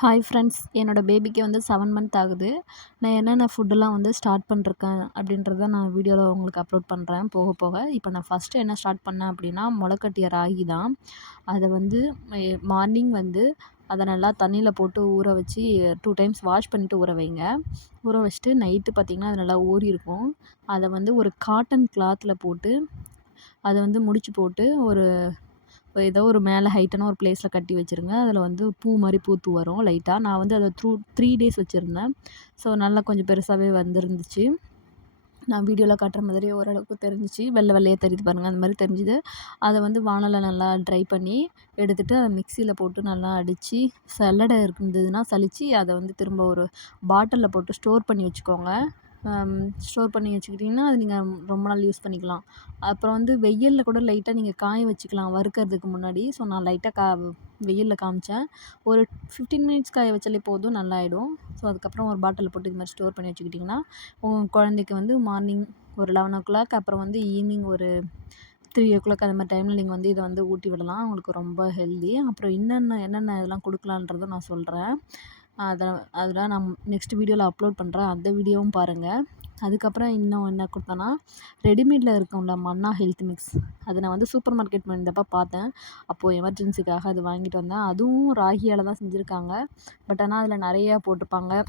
Hi friends, என்னோடய பேபிக்கு வந்து 7 மந்த் ஆகுது. நான் என்னென்ன ஃபுட்டெல்லாம் வந்து ஸ்டார்ட் பண்ணிருக்கேன் அப்படின்றத நான் வீடியோவில் உங்களுக்கு அப்லோட் பண்ணுறேன் போக போக. இப்போ நான் ஃபஸ்ட்டு என்ன ஸ்டார்ட் பண்ணேன் அப்படின்னா, முளைக்கட்டிய ராகி தான். அதை வந்து மார்னிங் வந்து அதை நல்லா தண்ணியில் போட்டு ஊற வச்சு 2 டைம்ஸ் வாஷ் பண்ணிவிட்டு ஊற வைங்க. ஊற வச்சுட்டு நைட்டு பார்த்திங்கன்னா அது நல்லா ஊறியிருக்கும். அதை வந்து ஒரு காட்டன் கிளாத்தில் போட்டு அதை வந்து முடிச்சு போட்டு ஏதோ ஒரு மேலே ஹைட்டான ஒரு ப்ளேஸில் கட்டி வச்சுருங்க. அதில் வந்து பூ மாதிரி பூத்து வரும் லைட்டாக. நான் வந்து அதை 3 டேஸ் வச்சுருந்தேன். ஸோ நல்லா கொஞ்சம் பெருசாகவே வந்துருந்துச்சு. நான் வீடியோவில் காட்டுற மாதிரி ஓரளவுக்கு தெரிஞ்சிச்சு. வெள்ளை வெள்ளையாக தெரியுது பாருங்கள், அந்த மாதிரி தெரிஞ்சுது. அதை வந்து வானலில் நல்லா ட்ரை பண்ணி எடுத்துகிட்டு அதை மிக்சியில் போட்டு நல்லா அடித்து சல்லடை இருந்ததுன்னா சலித்து அதை வந்து திரும்ப ஒரு பாட்டிலில் போட்டு ஸ்டோர் பண்ணி வச்சுக்கோங்க. ஸ்டோர் பண்ணி வச்சுக்கிட்டிங்கன்னா அது நீங்கள் ரொம்ப நாள் யூஸ் பண்ணிக்கலாம். அப்புறம் வந்து வெயிலில் கூட லைட்டாக நீங்கள் காய வச்சுக்கலாம் வறுக்கிறதுக்கு முன்னாடி. ஸோ நான் லைட்டாக வெயிலில் காமிச்சேன். ஒரு 15 மினிட்ஸ் காய வச்சாலே போதும், நல்லாயிடும். ஸோ அதுக்கப்புறம் ஒரு பாட்டிலில் போட்டு இது மாதிரி ஸ்டோர் பண்ணி வச்சுக்கிட்டிங்கன்னா உங்கள் குழந்தைக்கு வந்து மார்னிங் ஒரு 11:00 அப்புறம் வந்து ஈவினிங் ஒரு 3:00 அந்த மாதிரி டைமில் நீங்கள் வந்து இதை வந்து ஊட்டி விடலாம். உங்களுக்கு ரொம்ப ஹெல்தி. அப்புறம் என்னென்ன இதெல்லாம் கொடுக்கலான்றதை நான் சொல்கிறேன். அதெல்லாம் நான் நெக்ஸ்ட் வீடியோவில் அப்லோட் பண்ணுறேன். அந்த வீடியோவும் பாருங்கள். அதுக்கப்புறம் இன்னும் என்ன கொடுத்தேன்னா, ரெடிமேடில் இருக்கும்ல மன்னா ஹெல்த் மிக்ஸ், அதை நான் வந்து சூப்பர் மார்க்கெட் போயிருந்தப்போ பார்த்தேன். அப்போது எமர்ஜென்சிக்காக அது வாங்கிட்டு வந்தேன். அதுவும் ராகியால் தான் செஞ்சுருக்காங்க. பட் ஆனால் அதில் நிறையா போட்டிருப்பாங்க.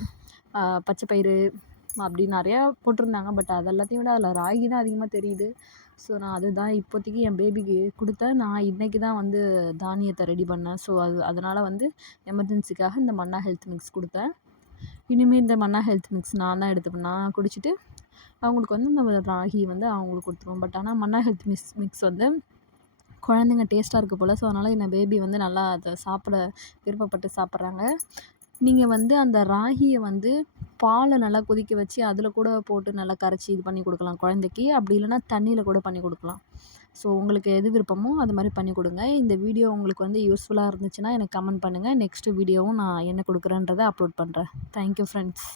பச்சை பயிறு அப்படி நிறையா போட்டிருந்தாங்க. பட் அது எல்லாத்தையும் விட அதில் ராகி தான் அதிகமாக தெரியுது. ஸோ நான் அதுதான் இப்போதைக்கு என் பேபிக்கு கொடுத்தேன். நான் இன்றைக்கி தான் வந்து தானியத்தை ரெடி பண்ணேன். ஸோ அதனால் வந்து எமர்ஜென்சிக்காக இந்த மன்னா ஹெல்த் மிக்ஸ் கொடுத்தேன். இனிமேல் இந்த மன்னா ஹெல்த் மிக்ஸ் நான் தான் எடுத்துப்பேன். நான் குடிச்சிட்டு அவங்களுக்கு வந்து இந்த ராகி வந்து அவங்களுக்கு கொடுத்துருவோம். பட் ஆனால் மன்னா ஹெல்த் மிக்ஸ் வந்து குழந்தைங்க டேஸ்ட்டாக இருக்குது போல். ஸோ அதனால் என் பேபி வந்து நல்லா அதை சாப்பிட விருப்பப்பட்டு சாப்பிட்றாங்க. நீங்கள் வந்து அந்த ராகியை வந்து பாலை நல்லா கொதிக்க வச்சு அதில் கூட போட்டு நல்லா கரைச்சி இது பண்ணி கொடுக்கலாம் குழந்தைக்கு. அப்படி இல்லைன்னா தண்ணியில் கூட பண்ணி கொடுக்கலாம். ஸோ உங்களுக்கு எது விருப்பமோ அது மாதிரி பண்ணி கொடுங்க. இந்த வீடியோ உங்களுக்கு வந்து யூஸ்ஃபுல்லாக இருந்துச்சுன்னா எனக்கு கமெண்ட் பண்ணுங்கள். நெக்ஸ்ட்டு வீடியோவும் நான் என்ன கொடுக்குறேன்றதை அப்லோட் பண்ணுறேன். Thank you friends.